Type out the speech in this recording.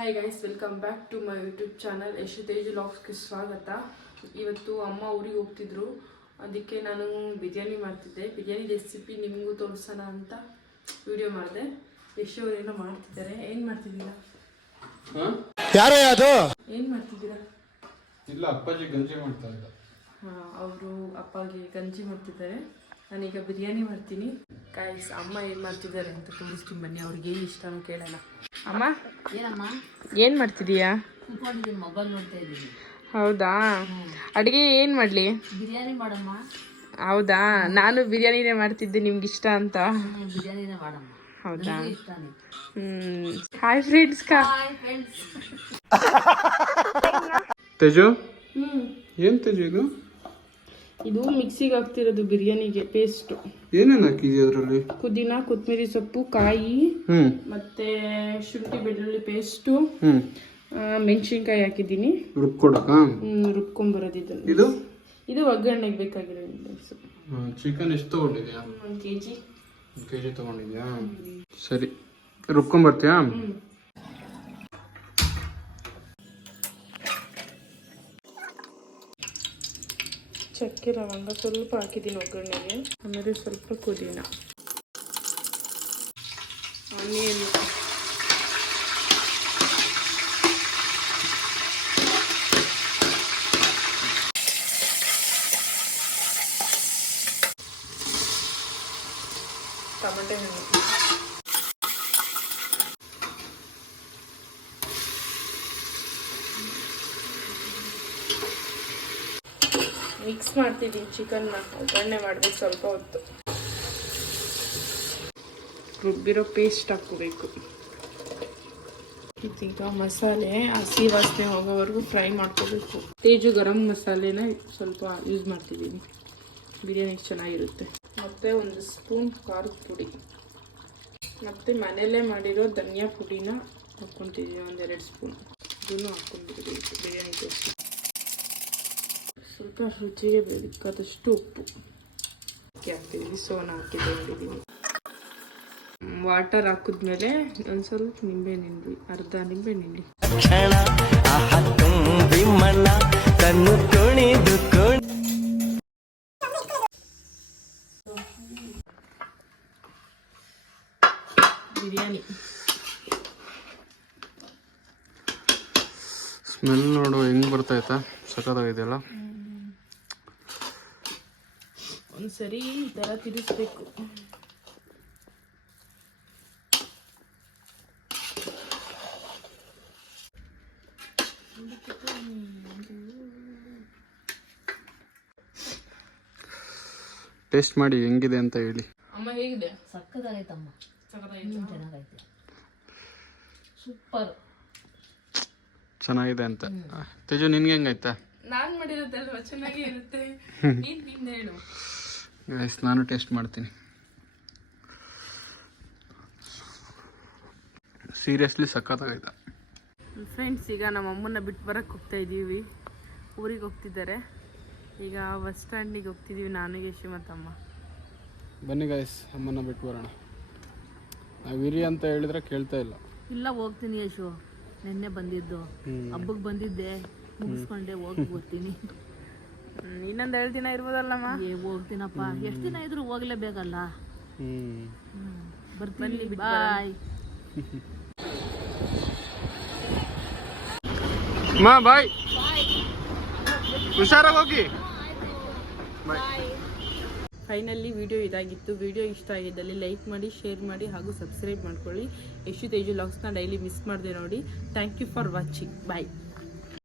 Hi guys, welcome back to my YouTube channel Yashu Tej ವ್ಲಾಗ್ಸ್ಗೆ ಸ್ವಾಗತ. ಇವತ್ತು ಅಮ್ಮ ಊರಿಗೆ ಹೋಗ್ತಿದ್ರು, ಅದಕ್ಕೆ ನಾನು ಬಿರಿಯಾನಿ ಮಾಡ್ತಿದ್ದೆ. ಬಿರಿಯಾನಿ ರೆಸಿಪಿ ನಿಮಗೂ ತೋರಿಸೋಣ ಅಂತ ವಿಡಿಯೋ ಮಾಡಿದೆ. ಯಶು ಅವರೇನೋ ಮಾಡ್ತಿದ್ದಾರೆ. ಏನು ಮಾಡ್ತಿದ್ದೀರಾ? ಏನು ಮಾಡ್ತಿದ್ದೀರಾ? ಇಲ್ಲ, ಅಪ್ಪಾಜಿ ಗಂಜಿ ಮಾಡ್ತಾ ಇದ್ದ. ಅವರು ಅಪ್ಪಗೆ ಗಂಜಿ ಮಾಡ್ತಿದ್ದಾರೆ. ನಾನೀಗ ಬಿರಿಯಾನಿ ಮಾಡ್ತೀನಿ. ಗೈಸ್, ಅಮ್ಮ ಏನು ಮಾಡ್ತಿದ್ದಾರೆ ಅಂತ ತೋರಿಸ್ತೀನಿ ಬನ್ನಿ. ಅವ್ರಿಗೆ ಏನು ಇಷ್ಟನೋ ಕೇಳೋಣ. ಅಮ್ಮ, ಏನಮ್ಮ ಏನು ಮಾಡ್ತಿದೀಯಾ? ಮೊಬೈಲ್ ನೋಡ್ತಾ ಇದ್ದೀನಿ. ಹೌದಾ? ಅಡುಗೆ ಏನು ಮಾಡಲಿ? ಬಿರಿಯಾನಿ ಮಾಡಮ್ಮ. ಹೌದಾ? ನಾನು ಬಿರಿಯಾನಿನೇ ಮಾಡ್ತಿದ್ದೆ, ನಿಮ್ಗೆ ಇಷ್ಟ ಅಂತ. ಬಿರಿಯಾನಿನೇ ಮಾಡಮ್ಮ. ಹೌದಾ? Hi friends. ತೇಜು, ಏನ್ ತೇಜು ಇದು? ಇದು ಮಿಕ್ಸಿಗೆ ಹಾಕ್ತಿರೋದು ಬಿರಿಯಾನಿಗೆ ಪೇಸ್ಟ್. ಏನೇನು ಹಾಕಿದ್ಯಾ ಅದರಲ್ಲಿ? ಪುದೀನ, ಕೊತ್ತಂಬರಿ ಸೊಪ್ಪು, ಕಾಯಿ, ಮತ್ತೆ ಶುಂಠಿ ಬೆಳ್ಳುಳ್ಳಿ ಪೇಸ್ಟು, ಮೆಣಸಿನ್ಕಾಯಿ ಹಾಕಿದ್ದೀನಿ. ರುಬ್ಕೊಂಬರೋದು. ಇದು ಇದು ಒಗ್ಗರಣೆಗೆ ಬೇಕಾಗಿರೋ ಇಂಗ್ರೀಡಿಯೆಂಟ್ಸ್. ಚಿಕನ್ ಎಷ್ಟು ತಗೊಂಡಿದ್ಯಾ? 1 kg. 1 kg ತಗೊಂಡಿದ್ಯಾ? ಸರಿ, ರುಬ್ಕೊಂಬರ್ತೀಯಾ? ಚಕ್ಕೆ ಲವಂಗ ಸ್ವಲ್ಪ ಹಾಕಿದ್ದೀನಿ ಒಗ್ಗರಣೆಗೆ. ಆಮೇಲೆ ಸ್ವಲ್ಪ ಪುದೀನ, ಆನಿಯನ್, ಟೊಮೆಟೊ ಹಣ್ಣು, ಮಿಕ್ಸ್ ಮಾಡ್ತಿದ್ದೀನಿ. ಚಿಕನ್ನ ಒಗ್ಗರಣೆ ಮಾಡಬೇಕು ಸ್ವಲ್ಪ ಹೊತ್ತು. ರುಬ್ಬಿರೋ ಪೇಸ್ಟ್ ಹಾಕೋಬೇಕು. ಇದೀಗ ಮಸಾಲೆ ಹಸಿ ವಾಸನೆ ಹೋಗೋವರೆಗೂ ಫ್ರೈ ಮಾಡ್ಕೋಬೇಕು. ತೇಜು ಗರಂ ಮಸಾಲೆನ ಸ್ವಲ್ಪ ಯೂಸ್ ಮಾಡ್ತಿದ್ದೀನಿ, ಬಿರಿಯಾನಿಗೆ ಚೆನ್ನಾಗಿರುತ್ತೆ. ಮತ್ತು 1 ಸ್ಪೂನ್ ಖಾರದ ಪುಡಿ, ಮತ್ತು ಮನೆಯಲ್ಲೇ ಮಾಡಿರೋ ಧನಿಯಾ ಪುಡಿನ ಹಾಕ್ಕೊತಿದ್ದೀನಿ. 1-2 ಸ್ಪೂನ್ ಇದನ್ನು ಹಾಕ್ಕೊಂಡ್ಬಿಡ್ಬೇಕು ಬಿರಿಯಾನಿ ಟೇಸ್ಟ್. ಸ್ವಲ್ಪ ರುಚಿಗೆ ಬೇಕಾದಷ್ಟು ಉಪ್ಪು ಹಾಕ್ತಿದ್ದೀವಿ. ಸೋನ ಹಾಕಿದ್ದೀನಿ. ವಾಟರ್ ಹಾಕಿದ್ಮೇಲೆ ಒಂದು ಸ್ವಲ್ಪ ನಿಂಬೆ ಹಿಂಡಿ, ಅರ್ಧ ನಿಂಬೆ ಹಿಂಡಿ. ಬಿರಿಯಾನಿ ಸ್ಮೆಲ್ ನೋಡು ಹೆಂಗ್ ಬರ್ತಾಯ್ತಾ, ಸಖತ್ತಾಗಿದೆಯಲ್ಲ. ಒಂದ್ಸರಿ ಈ ಥರ ತಿರ್ಸ್ಬೇಕು. ಟೇಸ್ಟ್ ಮಾಡಿ ಹೆಂಗಿದೆ ಅಂತ ಹೇಳಿ. ಅಮ್ಮ ಹೇಗಿದೆ? ಸಕ್ಕತ್ತಾಗೈತಮ್ಮ. ಚೆನ್ನಾಗೈತೆ, ಸೂಪರ್ ಚೆನ್ನಾಗಿದೆ ಅಂತ. ತೇಜು, ನಿನ್ಗೆ ಹೆಂಗಾಯ್ತಾ? ನಾನು ಮಾಡಿರೋದಲ್ವ, ಚೆನ್ನಾಗೇ ಇರುತ್ತೆ. ನೀನು ಹೇಳು. ಗೈಸ್, ನಾನು ಟೇಸ್ಟ್ ಮಾಡ್ತೀನಿ. ಸೀರಿಯಸ್ಲಿ ಸಖತ್ತಾಗೈತೆ ಫ್ರೆಂಡ್ಸ್. ಈಗ ನಮ್ಮ ಅಮ್ಮನ್ನ ಬಿಟ್ಟು ಬರಕ್ಕೆ ಹೋಗ್ತಾ ಇದ್ದೀವಿ. ಊರಿಗೆ ಹೋಗ್ತಿದ್ದಾರೆ. ಈಗ ಬಸ್ ಸ್ಟ್ಯಾಂಡಿಗೆ ಹೋಗ್ತಿದ್ದೀವಿ, ನಾನು ಯಶು ಮತ್ತಮ್ಮ. ಬನ್ನಿ ಗೈಸ್, ಅಮ್ಮನ ಬಿಟ್ಟು ಬರೋಣ. ನಾವು ಇರಿ ಅಂತ ಹೇಳಿದ್ರೆ ಕೇಳ್ತಾ ಇಲ್ಲ. ಇಲ್ಲ, ಹೋಗ್ತೀನಿ ಯಶು. ನೆನ್ನೆ ಬಂದಿದ್ದು, ಹಬ್ಬಕ್ಕೆ ಬಂದಿದ್ದೆ, ಮುಗಿಸ್ಕೊಂಡೆ ಹೋಗಿ ಬರ್ತೀನಿ. ಇನ್ನೊಂದು 2 ದಿನ ಇರ್ಬೋದಲ್ಲಮ್ಮ? ಹೋಗ್ತೀನಪ್ಪ. ಎಷ್ಟು ದಿನ ಇದ್ರು ಹೋಗ್ಲೇಬೇಕಲ್ಲ. ಬರ್ತೀನಿ, ಬಾಯ್. ಬಾಯ್, ಹುಷಾರಾಗಿ ಹೋಗಿ. ಫೈನಲಿ ವಿಡಿಯೋ ಇದಾಗಿತ್ತು. ವಿಡಿಯೋ ಇಷ್ಟ ಆಗಿದ್ದಲ್ಲಿ ಲೈಕ್ ಮಾಡಿ, ಶೇರ್ ಮಾಡಿ ಹಾಗೂ ಸಬ್ಸ್ಕ್ರೈಬ್ ಮಾಡ್ಕೊಳ್ಳಿ. ಯಶು ತೇಜು ವ್ಲಾಗ್ಸ್ನ ಡೈಲಿ ಮಿಸ್ ಮಾಡದೆ ನೋಡಿ. Thank you for watching. Bye.